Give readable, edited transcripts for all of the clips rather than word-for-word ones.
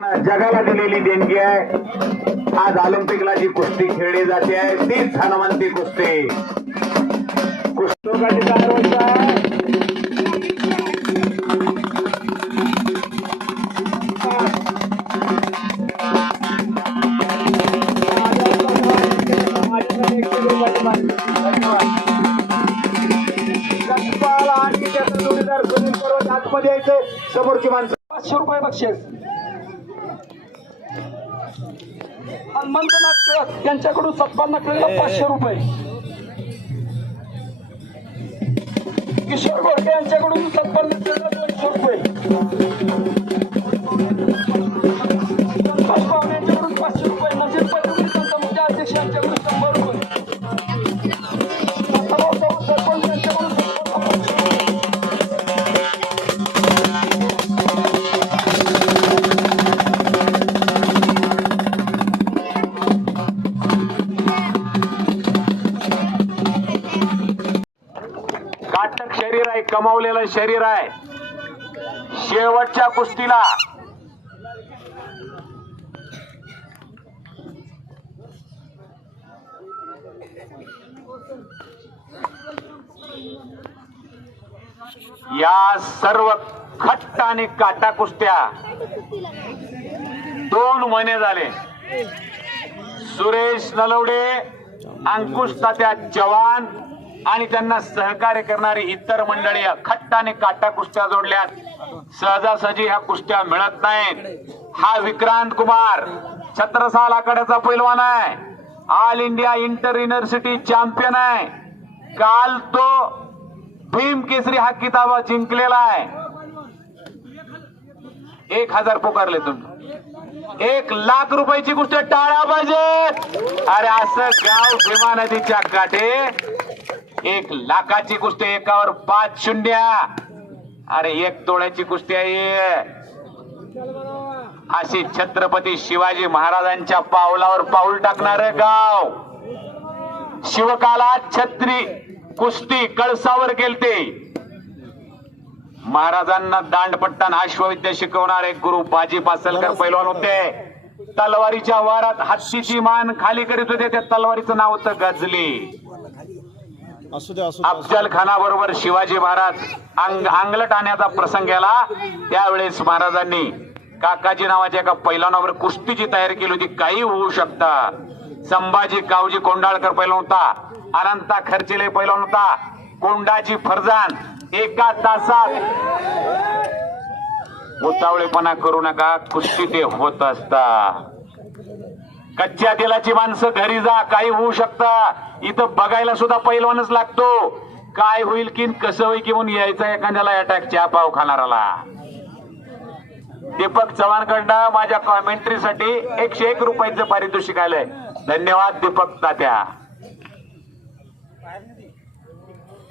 जगाला दिलेली देणगी आहे। आज ऑलिम्पिकला जी कुस्ती खेळली जाते आहे तीच हनुमंती कुस्ती। कुस्तीसाठी तयार व्हायचं आहे। आणि त्याचा जोडीदार सुनील पर्वत आतमध्ये यायचं। समोरची माणसं 500 रुपये बक्षीस। हनुमंत नागपूर यांच्याकडून सत्पन्न केलेलं 500 रुपये। किशोर गोडके यांच्याकडून सत्पन्न केलेलं 200 रुपये। संतोष पावणे यांच्याकडून 500 रुपये। नजीर पटोले संतमुख्य अध्यक्ष यांच्याकडून 100 रुपये। सरपंच यांच्याकडून काटक शरीर आहे, कमावलेलं शरीर आहे। शेवटच्या कुस्तीला या सर्व खट्ट आणि काटा कुस्त्या 2 महिने झाले। सुरेश नलवडे, अंकुश तात्या चव्हाण आणि त्यांना सहकार्य करणारी इतर मंडळी खट्ट आणि काटा कुस्त्या जोडल्यात। सहजासहजी ह्या कुस्त्या मिळत नाहीत। हा विक्रांत कुमार छत्रसाल आखाड्याचा पैलवान आहे। All India inter university champion आहे। काल तो भीम केसरी हा किताब जिंकलेला आहे। 1000 पुकारले तुम्ही। 1,00,000 रुपयाची कुस्ती टाळ्या पाहिजेत। अरे असं गाव भीमा नदीच्या काठी 1,00,000ची कुस्ती, एकावर 5 शून्य। अरे 1 तोळ्याची कुस्ती आहे। अशी छत्रपती शिवाजी महाराजांच्या पावलावर पाऊल टाकणार गाव। शिवकालात छत्री कुस्ती कळसावर गेलते। महाराजांना दांडपट्टा अश्वविद्या शिकवणारे गुरु बाजी पासलकर पैलवान होते। तलवारीच्या वारात हत्तीची मान खाली करीत होते। त्या तलवारीचं नाव होतं गजली। अफजल खानाबरोबर शिवाजी महाराज अंगलट आणण्याचा प्रसंग आला। त्यावेळेस महाराजांनी काकाजी नावाच्या एका पैलवानावर कुस्तीची तयारी केली होती। काही होऊ शकतं। संभाजी कावजी कोंडाळकर पैलवान होता। अनंता खर्चिले पैलवान होता। कोंडाजी फरजान। एका तासात उतावळेपणा करू नका, कुस्ती ते होत असता। कच्च्या तेलाची माणसं घरी जा, काही होऊ शकतं। इथं बघायला सुद्धा पैलवानच लागतो। काय होईल की कसं होईल की म्हणून यायचा एखाद्याला अटॅक चहा पाव खाणाराला। दीपक चव्हाणकडनं माझ्या कॉमेंट्रीसाठी 101 रुपयाचं पारितोषिक आलंय। धन्यवाद दीपक तात्या।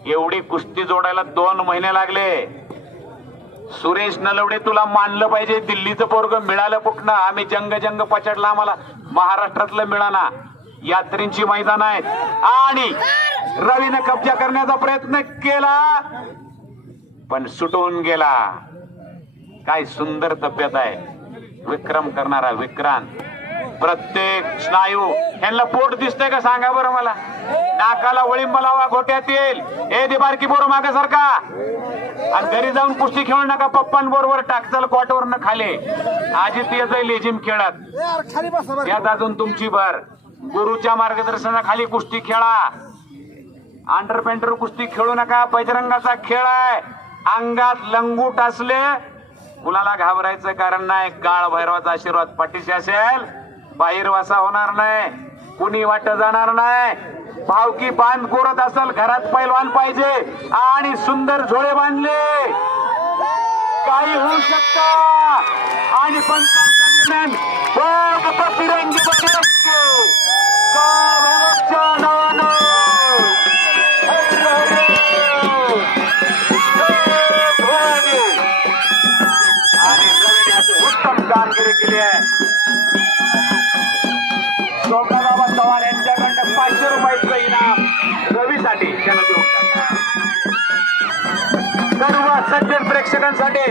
एवढी कुस्ती जोडायला 2 महिने लागले। सुरेश नलवडे तुला मानलं पाहिजे। दिल्लीचं पोरग मिळालं कुठनं? आम्ही जंग पचडला, आम्हाला महाराष्ट्रातलं मिळाना। यात्रींची मैदान आहेत आणि रवीनं कब्जा करण्याचा प्रयत्न केला पण सुटून गेला। काय सुंदर तब्येत आहे विक्रम करणारा विक्रांत। प्रत्येक स्नायू ह्यांना पोट दिसतंय का सांगा बरं मला। नाकाला वळिंब लावा, घोट्यात येईल। ए दे बारकी पोरं मागे सारखा आणि घरी जाऊन कुस्ती खेळू नका। पप्पांबरोबर टाकचाल कॉटवर न खाले। आजी ते लेजिम खेळत यात अजून तुमची भर। गुरुच्या मार्गदर्शनाखाली कुस्ती खेळा। अंडर पेंटर कुस्ती खेळू नका। बजरंगाचा खेळ आहे। अंगात लंगूट असले कुणाला घाबरायचं कारण नाही। काळ भैरवाचा आशीर्वाद पाठीशी असेल, बाहेरवासा होणार नाही, कुणी वाट जाणार नाही। भावकी बांध कोरत असेल, घरात पैलवान पाहिजे आणि सुंदर झोळे बांधले, काही होऊ शकतं। आणि पंचांचा तिरंगी उत्तम कामगिरी केली आहे। सोमनाथबाबा चव्हाण यांच्याकडनं 500 रुपयाचं इनाम रवीसाठी त्याला देऊन टाका। सर्व सज्जन प्रेक्षकांसाठी